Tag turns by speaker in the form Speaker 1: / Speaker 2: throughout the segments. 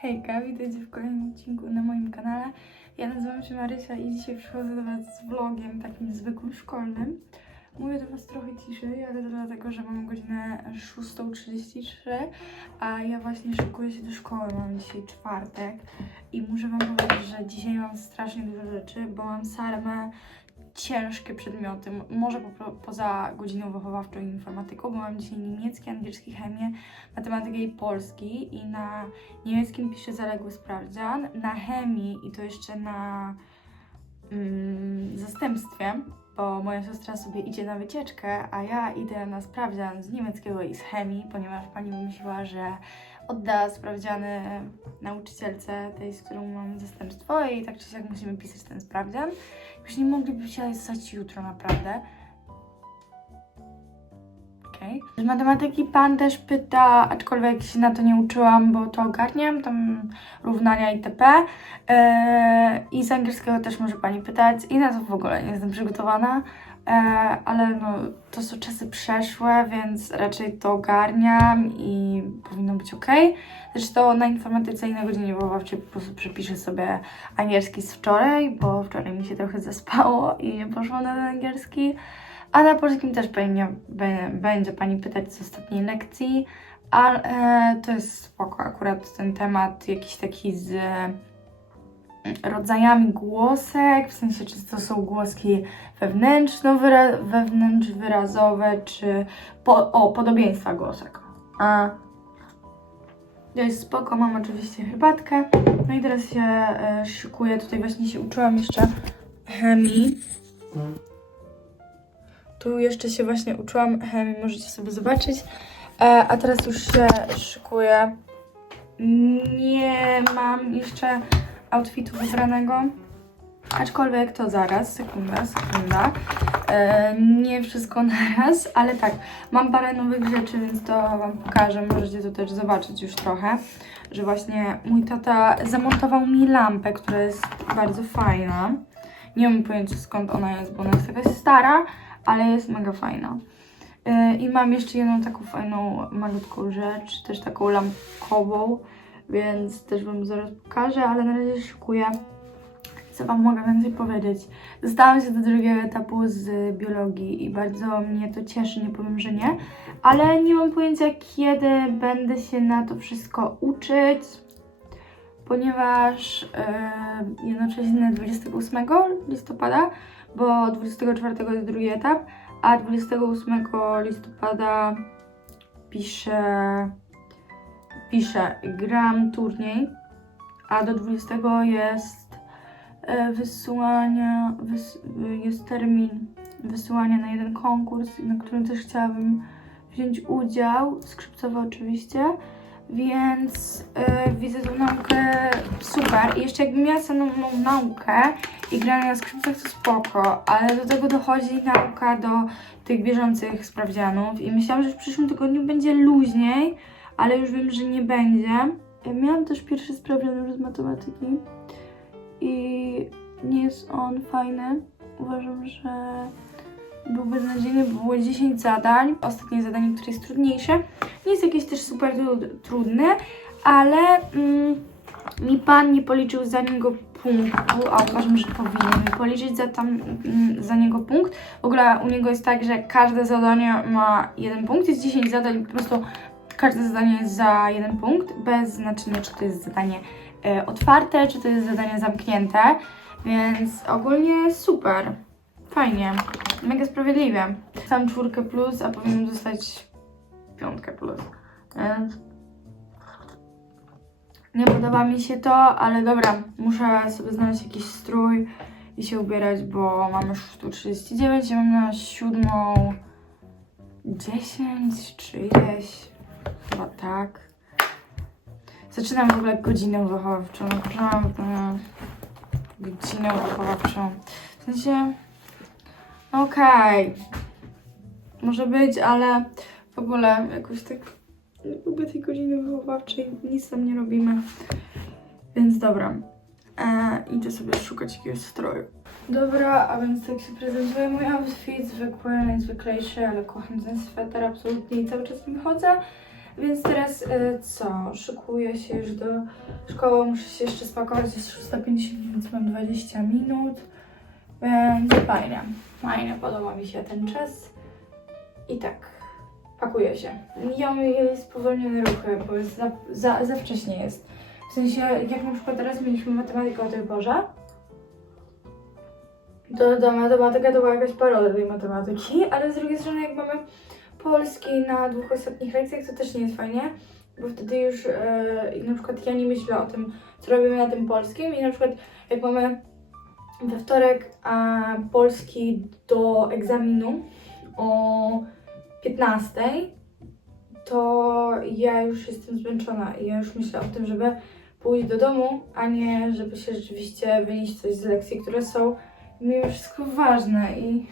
Speaker 1: Hejka, witajcie w kolejnym odcinku na moim kanale. Ja nazywam się Marysia i dzisiaj przychodzę do Was z vlogiem takim zwykłym, szkolnym. Mówię do Was trochę ciszej, ale to dlatego, że mam godzinę 6.33, a ja właśnie szykuję się do szkoły, mam dzisiaj czwartek i muszę Wam powiedzieć, że dzisiaj mam strasznie dużo rzeczy, bo mam sarmę, ciężkie przedmioty, może po, poza godziną wychowawczą i informatyką, bo mam dzisiaj niemiecki, angielski, chemię, matematykę i polski i na niemieckim piszę zaległy sprawdzian, na chemii i to jeszcze na mm, zastępstwie, bo moja siostra sobie idzie na wycieczkę, a ja idę na sprawdzian z niemieckiego i z chemii, ponieważ pani wymyśliła, że odda sprawdziany nauczycielce, tej, z którą mam zastępstwo i tak czy siak musimy pisać ten sprawdzian. Już nie mogliby się stać jutro naprawdę. Okej. Z matematyki pan też pyta, aczkolwiek się na to nie uczyłam, bo to ogarniam, tam równania itp. Eee, I z angielskiego też może pani pytać i na to w ogóle nie jestem przygotowana. Eee, ale no, to są czasy przeszłe, więc raczej to ogarniam i powinno być ok. Zresztą na informatyce i na godzinie wychowawczej po prostu przepiszę sobie angielski z wczoraj, bo wczoraj mi się trochę zaspało i nie poszło na ten angielski. A na polskim też pewnie będzie Pani pytać z ostatniej lekcji, ale e, to jest spoko. Akurat ten temat jakiś taki z rodzajami głosek, w sensie czy to są głoski wewnętrzno-wyra- wewnętrzwyrazowe, czy po- o, podobieństwa głosek. A jest spoko, mam oczywiście herbatkę. No i teraz się e, szykuję. Tutaj właśnie się uczyłam jeszcze chemii. Tu jeszcze się właśnie uczyłam chemii, możecie sobie zobaczyć. E, a teraz już się szykuję. Nie mam jeszcze outfitu wybranego. Aczkolwiek to zaraz, sekunda, sekunda. E, nie wszystko naraz, ale tak, mam parę nowych rzeczy, więc to Wam pokażę. Możecie to też zobaczyć już trochę, że właśnie mój tata zamontował mi lampę, która jest bardzo fajna. Nie mam pojęcia skąd ona jest, bo ona jest jakaś stara, ale jest mega fajna. Yy, I mam jeszcze jedną taką fajną, malutką rzecz, też taką lampkową, więc też Wam zaraz pokażę, ale na razie szykuję. Co Wam mogę więcej powiedzieć? Dostałam się do drugiego etapu z biologii i bardzo mnie to cieszy, nie powiem, że nie, ale nie mam pojęcia, kiedy będę się na to wszystko uczyć, ponieważ yy, jednocześnie 28 listopada bo 24 jest drugi etap, a 28 listopada piszę, piszę gram turniej, a do 20 jest e, wysyłanie, wys, jest termin wysyłania na jeden konkurs, na którym też chciałabym wziąć udział, skrzypcowy oczywiście, więc e, widzę tą naukę super. I jeszcze jakbym miała samą naukę i granie na skrzypcach to spoko, ale do tego dochodzi nauka do tych bieżących sprawdzianów i myślałam, że w przyszłym tygodniu będzie luźniej, ale już wiem, że nie będzie. Ja miałam też pierwszy sprawdzian z matematyki i nie jest on fajny. Uważam, że był beznadziejny, bo było 10 zadań. Ostatnie zadanie, które jest trudniejsze, nie jest jakieś też super tru- trudne, ale mm, mi pan nie policzył za niego punktu, a uważam, że powinien policzyć za, tam, mm, za niego punkt. W ogóle u niego jest tak, że każde zadanie ma jeden punkt, jest 10 zadań, po prostu każde zadanie jest za jeden punkt, bez znaczenia, czy to jest zadanie e, otwarte, czy to jest zadanie zamknięte, więc ogólnie super, fajnie, mega sprawiedliwie. Sam czwórkę plus, a powinienem dostać piątkę plus, więc nie podoba mi się to, ale dobra, muszę sobie znaleźć jakiś strój i się ubierać, bo mam już tu 39, ja mam na siódmą 10 czy ileś, chyba tak. Zaczynam w ogóle godzinę wychowawczą, naprawdę godzinę wychowawczą. W sensie, no okej, może być, ale w ogóle jakoś tak nie lubię tej godziny wychowawczej, nic tam nie robimy. Więc dobra, e, idę sobie szukać jakiegoś stroju. Dobra, a więc tak się prezentuje mój outfit, zwykły, najzwyklejszy, ale kocham ten sweter absolutnie i cały czas w nim chodzę. Więc teraz e, co? Szykuję się już do szkoły, muszę się jeszcze spakować, jest 6.50, więc mam 20 minut. Więc fajnie, fajnie, podoba mi się ten czas. I tak, pakuję się. Ja mam spowolnione ruchy, bo jest za, za, za wcześnie jest. W sensie, jak na przykład teraz mieliśmy matematykę o tej porze, to ta matematyka to była jakaś parodia tej matematyki, ale z drugiej strony jak mamy polski na dwóch ostatnich lekcjach, to też nie jest fajnie, bo wtedy już i na przykład ja nie myślę o tym, co robimy na tym polskim i na przykład jak mamy we wtorek a, polski do egzaminu o 15, to ja już jestem zmęczona i ja już myślę o tym, żeby pójść do domu, a nie żeby się rzeczywiście wynieść coś z lekcji, które są mi wszystko ważne i...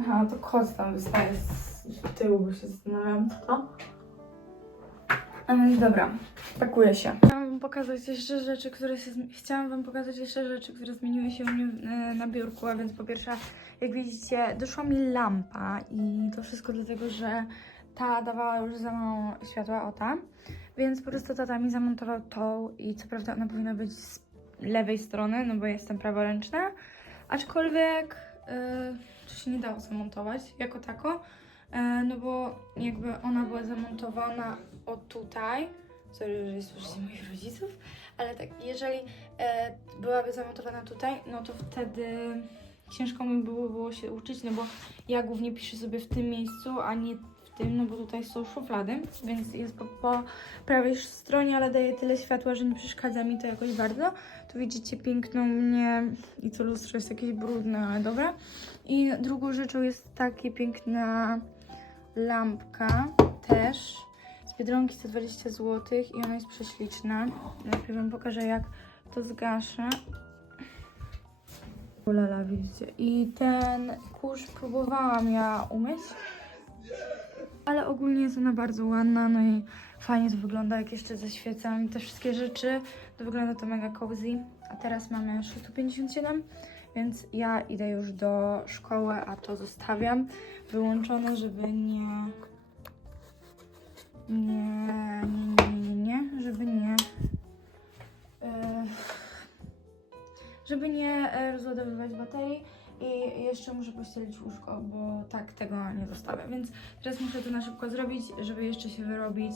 Speaker 1: Aha, to kot tam wystaje z z tyłu, bo się zastanawiam, co? A i dobra, pakuję się. Chciałam wam pokazać jeszcze rzeczy, które się... Chciałam wam pokazać jeszcze rzeczy, które zmieniły się u mnie e, na biurku, a więc po pierwsze, jak widzicie, doszła mi lampa i to wszystko dlatego, że ta dawała już za mało światła, o ta. Więc po prostu tata mi zamontował tą i co prawda ona powinna być z lewej strony, no bo jestem praworęczna, aczkolwiek yy, to się nie dało zamontować jako tako, no bo jakby ona była zamontowana o tutaj, sorry, że słyszycie moich rodziców, ale tak, jeżeli e, byłaby zamontowana tutaj, no to wtedy ciężko mi było, było się uczyć, no bo ja głównie piszę sobie w tym miejscu, a nie w tym, no bo tutaj są szuflady, więc jest po, po prawej stronie, ale daje tyle światła, że nie przeszkadza mi to jakoś bardzo. Tu widzicie piękną mnie i to lustro jest jakieś brudne, ale dobra. I drugą rzeczą jest takie piękna lampka też z Biedronki 120 zł i ona jest prześliczna. Najpierw wam pokażę jak to zgaszę. Ulala, widzicie. I ten kurz próbowałam ja umyć, ale ogólnie jest ona bardzo ładna, no i fajnie to wygląda, jak jeszcze zaświecam te wszystkie rzeczy. To wygląda to mega cozy. A teraz mamy 6.57, więc ja idę już do szkoły, a to zostawiam wyłączone, żeby nie... Nie, nie, nie, nie, nie, żeby nie... e, żeby nie e, rozładowywać baterii i jeszcze muszę pościelić łóżko, bo tak tego nie zostawię, więc teraz muszę to na szybko zrobić, żeby jeszcze się wyrobić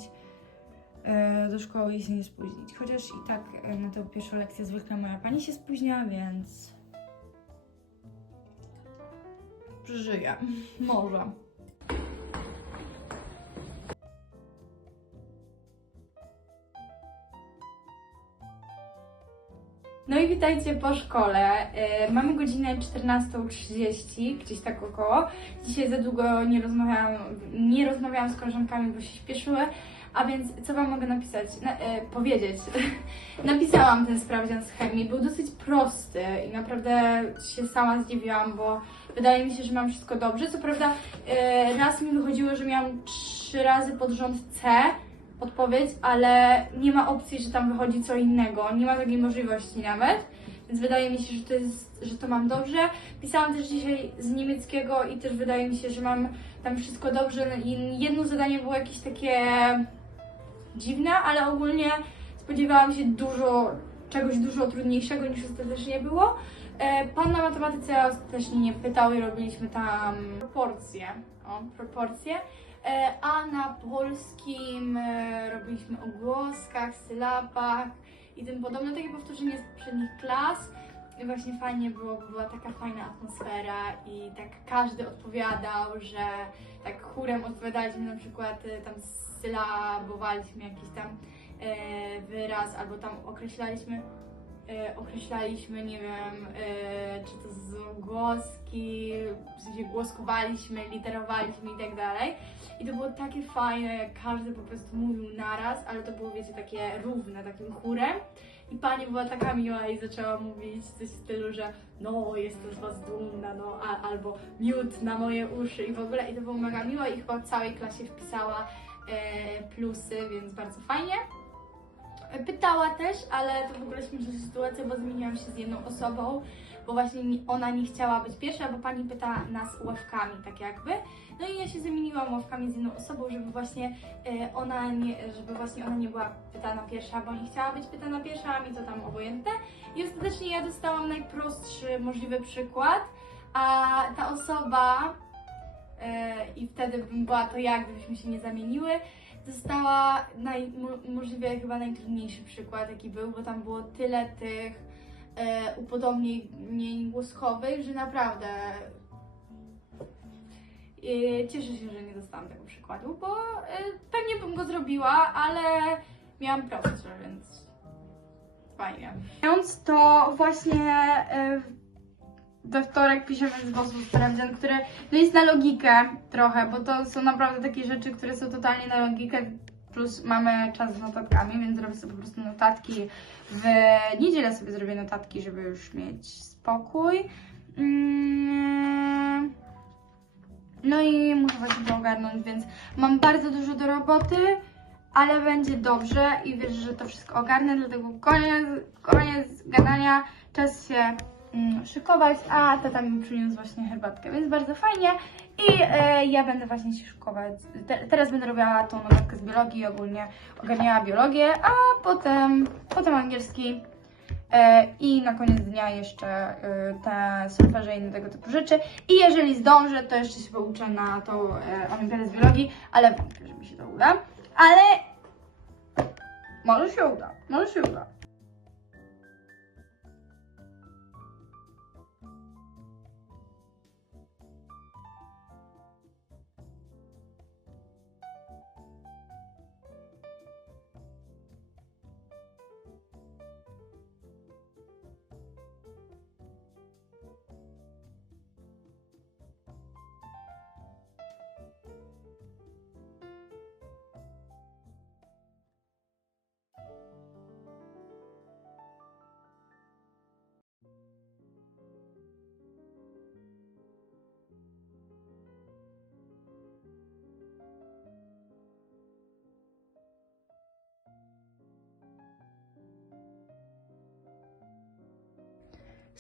Speaker 1: e, do szkoły i się nie spóźnić. Chociaż i tak na tę pierwszą lekcję zwykle moja pani się spóźnia, więc przeżyję. Może. No i witajcie po szkole. E, Mamy godzinę 14.30, gdzieś tak około. Dzisiaj za długo nie rozmawiałam, nie rozmawiałam z koleżankami, bo się śpieszyły. A więc co Wam mogę napisać? Na, e, powiedzieć. Napisałam ten sprawdzian z chemii. Był dosyć prosty i naprawdę się sama zdziwiłam, bo wydaje mi się, że mam wszystko dobrze. Co prawda e, raz mi wychodziło, że miałam trzy razy pod rząd C, odpowiedź, ale nie ma opcji, że tam wychodzi co innego. Nie ma takiej możliwości nawet. Więc wydaje mi się, że to, jest, że to mam dobrze. Pisałam też dzisiaj z niemieckiego i też wydaje mi się, że mam tam wszystko dobrze. No I jedno zadanie było jakieś takie dziwne, ale ogólnie spodziewałam się dużo, czegoś dużo trudniejszego niż ostatecznie było. E, Pan na matematyce ostatecznie nie pytał i robiliśmy tam proporcje. O, proporcje. E, A na polskim e, robiliśmy o głoskach, sylabach i tym podobne, takie powtórzenie z poprzednich klas. I właśnie fajnie było, była taka fajna atmosfera i tak każdy odpowiadał, że tak chórem odpowiadaliśmy na przykład tam sylabowaliśmy jakiś tam e, wyraz albo tam określaliśmy e, określaliśmy, nie wiem, e, czy to z głoski, w sensie głoskowaliśmy, literowaliśmy i tak dalej. I to było takie fajne, jak każdy po prostu mówił naraz, ale to było, wiecie, takie równe, takim chórem. I pani była taka miła i zaczęła mówić coś w stylu, że no, jestem z was dumna, no, a, albo miód na moje uszy i w ogóle. I to było mega miłe i chyba całej klasie wpisała plusy, więc bardzo fajnie. Pytała też, ale to w ogóle śmieszna sytuacja, bo zmieniłam się z jedną osobą, bo właśnie nie- ona nie chciała być pierwsza, bo pani pyta nas ławkami, tak jakby. No i ja się zamieniłam ławkami z inną osobą, żeby właśnie e, ona nie, żeby właśnie ona nie była pytana pierwsza, bo nie chciała być pytana pierwsza, a mi to tam obojętne. I ostatecznie ja dostałam najprostszy możliwy przykład, a ta osoba, e, i wtedy bym była to ja, gdybyśmy się nie zamieniły, dostała naj, mo, możliwie chyba najtrudniejszy przykład, jaki był, bo tam było tyle tych e, upodobnień głoskowych, że naprawdę e, cieszę się, że nie dostałam tego przykładu, bo e, pewnie bym go zrobiła, ale miałam prostsze, więc fajnie. Więc to właśnie e, we wtorek piszemy z bosu sprawdzian, który no jest na logikę trochę, bo to są naprawdę takie rzeczy, które są totalnie na logikę, plus mamy czas z notatkami, więc robię sobie po prostu notatki. W niedzielę sobie zrobię notatki, żeby już mieć spokój. Mm. No i muszę właśnie to ogarnąć, więc mam bardzo dużo do roboty, ale będzie dobrze i wierzę, że to wszystko ogarnę, dlatego koniec, koniec gadania, czas się szykować, a tata mi przyniósł właśnie herbatkę, więc bardzo fajnie i e, ja będę właśnie się szykować. Te, teraz będę robiła tą notatkę z biologii, ogólnie ogarniała biologię, a potem, potem angielski e, i na koniec dnia jeszcze e, te solfeże i inne tego typu rzeczy. I jeżeli zdążę, to jeszcze się pouczę na tą e, olimpiadę z biologii, ale wątpię, że mi się to uda. Ale może się uda, może się uda.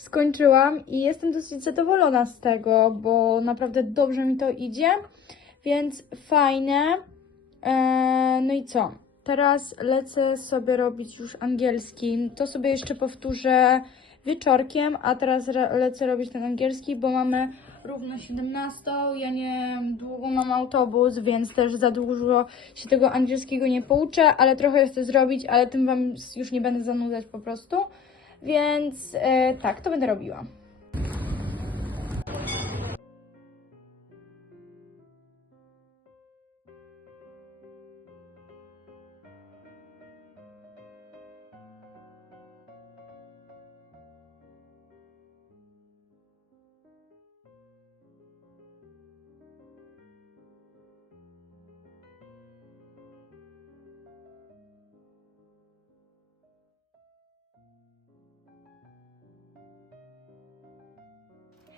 Speaker 1: Skończyłam i jestem dosyć zadowolona z tego, bo naprawdę dobrze mi to idzie, więc fajne. Eee, no i co? Teraz lecę sobie robić już angielski. To sobie jeszcze powtórzę wieczorkiem, a teraz lecę robić ten angielski, bo mamy równo 17. Ja nie długo mam autobus, więc też za dużo się tego angielskiego nie pouczę, ale trochę chcę zrobić, ale tym Wam już nie będę zanudzać po prostu. Więc e, tak, to będę robiła.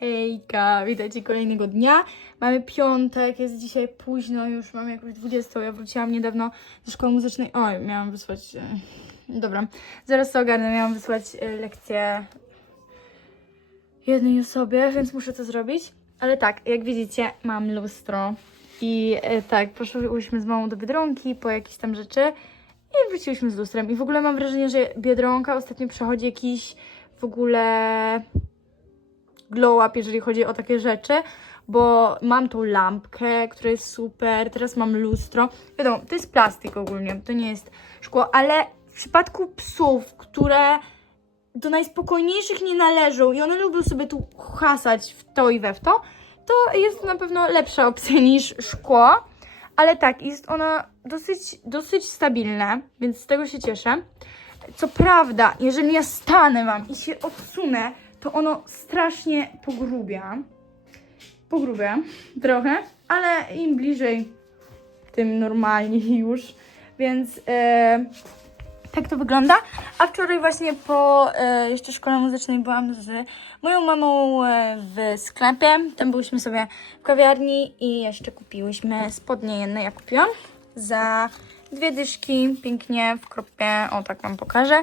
Speaker 1: Hejka, witajcie kolejnego dnia. Mamy piątek, jest dzisiaj późno, już mamy jakąś 20. Ja wróciłam niedawno do szkoły muzycznej. Oj, miałam wysłać. e, Dobra, zaraz to ogarnę. Miałam wysłać e, lekcję jednej osobie, więc muszę to zrobić. Ale tak, jak widzicie, mam lustro. I e, tak, poszłyśmy z mamą do Biedronki po jakieś tam rzeczy i wróciłyśmy z lustrem. I w ogóle mam wrażenie, że Biedronka ostatnio przechodzi jakiś w ogóle glow up, jeżeli chodzi o takie rzeczy, bo mam tą lampkę, która jest super, teraz mam lustro. Wiadomo, to jest plastik ogólnie, to nie jest szkło, ale w przypadku psów, które do najspokojniejszych nie należą i one lubią sobie tu hasać w to i we w to, to jest na pewno lepsza opcja niż szkło. Ale tak, jest ona dosyć, dosyć stabilne, więc z tego się cieszę. Co prawda, jeżeli ja stanę wam i się odsunę, to ono strasznie pogrubia. Pogrubia trochę, ale im bliżej, tym normalniej już. Więc e, tak to wygląda. A wczoraj właśnie po e, jeszcze szkole muzycznej byłam z moją mamą e, w sklepie. Tam byliśmy sobie w kawiarni i jeszcze kupiłyśmy spodnie jedne. Ja kupiłam za dwie dyszki, pięknie w kropie. O, tak wam pokażę.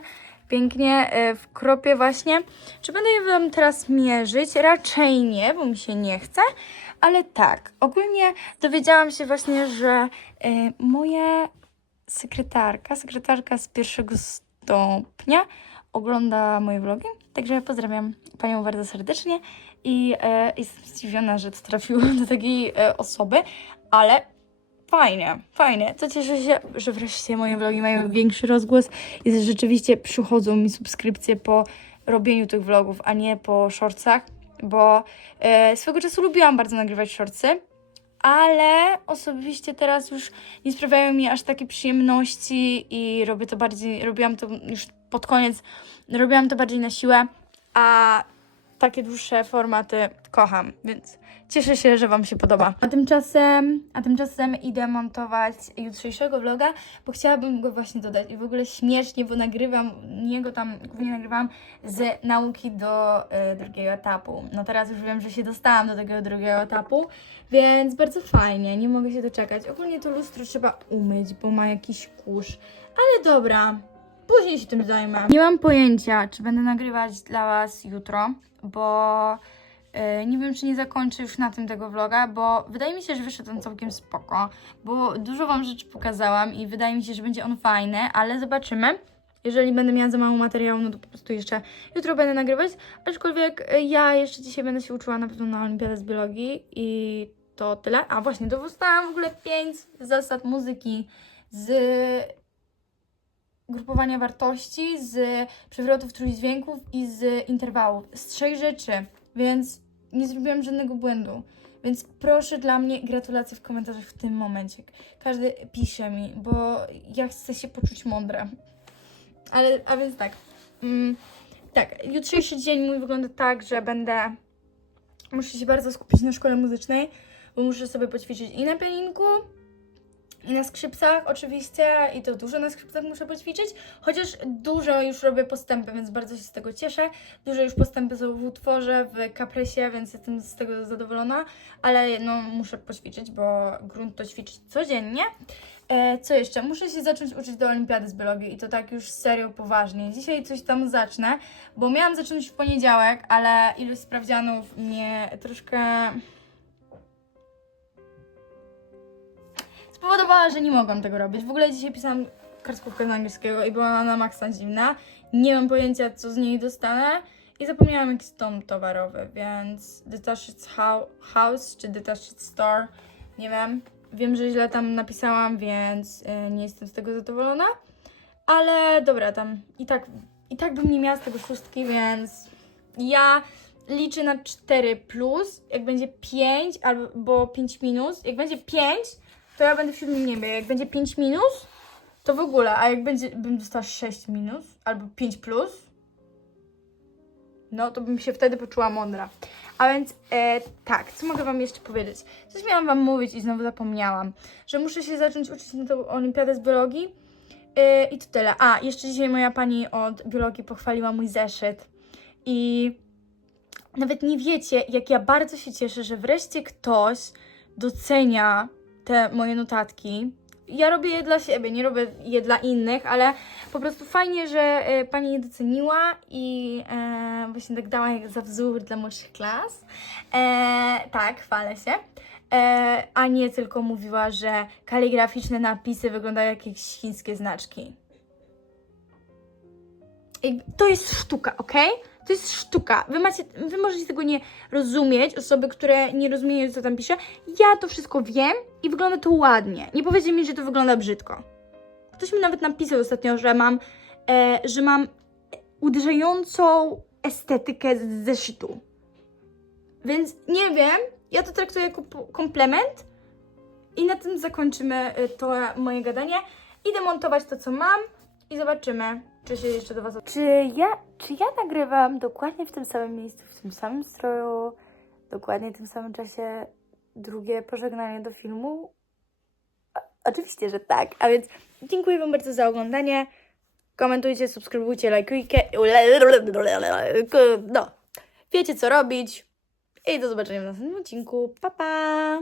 Speaker 1: Pięknie e, w kropie właśnie. Czy będę je wam teraz mierzyć? Raczej nie, bo mi się nie chce. Ale tak, ogólnie dowiedziałam się właśnie, że e, moja sekretarka, sekretarka z pierwszego stopnia ogląda moje vlogi. Także pozdrawiam Panią bardzo serdecznie i e, jestem zdziwiona, że to trafiło do takiej e, osoby, ale fajnie, fajnie. To cieszę się, że wreszcie moje vlogi mają większy rozgłos i że rzeczywiście przychodzą mi subskrypcje po robieniu tych vlogów, a nie po shortsach, bo e, swego czasu lubiłam bardzo nagrywać shortsy, ale osobiście teraz już nie sprawiają mi aż takie przyjemności i robię to bardziej, robiłam to już pod koniec, robiłam to bardziej na siłę, a takie dłuższe formaty kocham, więc cieszę się, że Wam się podoba. A tymczasem, a tymczasem idę montować jutrzejszego vloga, bo chciałabym go właśnie dodać. I w ogóle śmiesznie, bo nagrywam, niego tam głównie nagrywam z nauki do y, drugiego etapu. No teraz już wiem, że się dostałam do tego drugiego etapu, więc bardzo fajnie, nie mogę się doczekać. Ogólnie to lustro trzeba umyć, bo ma jakiś kurz, ale dobra. Później się tym zajmę. Nie mam pojęcia, czy będę nagrywać dla Was jutro, bo e, nie wiem, czy nie zakończę już na tym tego vloga, bo wydaje mi się, że wyszedł on całkiem spoko, bo dużo Wam rzeczy pokazałam i wydaje mi się, że będzie on fajny, ale zobaczymy. Jeżeli będę miała za mało materiału, no to po prostu jeszcze jutro będę nagrywać, aczkolwiek e, ja jeszcze dzisiaj będę się uczyła na pewno na olimpiadę z biologii i to tyle. A właśnie, dostałam w ogóle 5 zasad muzyki z grupowania wartości, z przewrotów trójdźwięków i z interwałów. Z trzech rzeczy, więc nie zrobiłam żadnego błędu. Więc proszę dla mnie gratulacje w komentarzach w tym momencie. Każdy pisze mi, bo ja chcę się poczuć mądra. Ale, a więc tak. Mm, tak, jutrzejszy dzień mój wygląda tak, że będę. Muszę się bardzo skupić na szkole muzycznej, bo muszę sobie poćwiczyć i na pianinku, na skrzypcach oczywiście, i to dużo na skrzypcach muszę poćwiczyć, chociaż dużo już robię postępy, więc bardzo się z tego cieszę. Dużo już postępy są w utworze, w kapresie, więc jestem z tego zadowolona, ale no muszę poćwiczyć, bo grunt to ćwiczyć codziennie. E, co jeszcze? Muszę się zacząć uczyć do olimpiady z biologii i to tak już serio poważnie. Dzisiaj coś tam zacznę, bo miałam zacząć w poniedziałek, ale ilość sprawdzianów mnie troszkę spowodowała, że nie mogłam tego robić. W ogóle dzisiaj pisałam kartkówkę z angielskiego i była ona na maksa dziwna. Nie mam pojęcia, co z niej dostanę. I zapomniałam jakiś tom towarowy, więc Detached Hou- House czy Detached Store, nie wiem. Wiem, że źle tam napisałam, więc y, nie jestem z tego zadowolona. Ale dobra, tam i tak, i tak bym nie miała z tego szóstki, więc ja liczę na 4 plus. Jak będzie 5 albo 5 minus, jak będzie 5, to ja będę w siódmym niebie. Jak będzie 5 minus, to w ogóle. A jak będzie, bym dostała 6 minus albo 5 plus, no to bym się wtedy poczuła mądra. A więc e, tak, co mogę Wam jeszcze powiedzieć? Coś miałam Wam mówić i znowu zapomniałam, że muszę się zacząć uczyć na tą olimpiadę z biologii. E, I to tyle. A, jeszcze dzisiaj moja pani od biologii pochwaliła mój zeszyt. I nawet nie wiecie, jak ja bardzo się cieszę, że wreszcie ktoś docenia te moje notatki. Ja robię je dla siebie, nie robię je dla innych, ale po prostu fajnie, że e, pani je doceniła i e, właśnie tak dała je za wzór dla młodszych klas. E, tak, chwalę się. E, a nie tylko mówiła, że kaligraficzne napisy wyglądają jak jakieś chińskie znaczki. I to jest sztuka, ok? To jest sztuka. Wy, macie, wy możecie tego nie rozumieć, osoby, które nie rozumieją, co tam pisze. Ja to wszystko wiem i wygląda to ładnie. Nie powiedzcie mi, że to wygląda brzydko. Ktoś mi nawet napisał ostatnio, że mam, e, że mam uderzającą estetykę z zeszytu. Więc nie wiem, ja to traktuję jako komplement i na tym zakończymy e, to moje gadanie. Idę montować to, co mam i zobaczymy, jeszcze do Was... Czy ja, czy ja nagrywam dokładnie w tym samym miejscu, w tym samym stroju, dokładnie w tym samym czasie drugie pożegnanie do filmu? O- Oczywiście, że tak. A więc dziękuję Wam bardzo za oglądanie. Komentujcie, subskrybujcie, lajkujcie. No, wiecie co robić. I do zobaczenia w następnym odcinku. Pa, pa!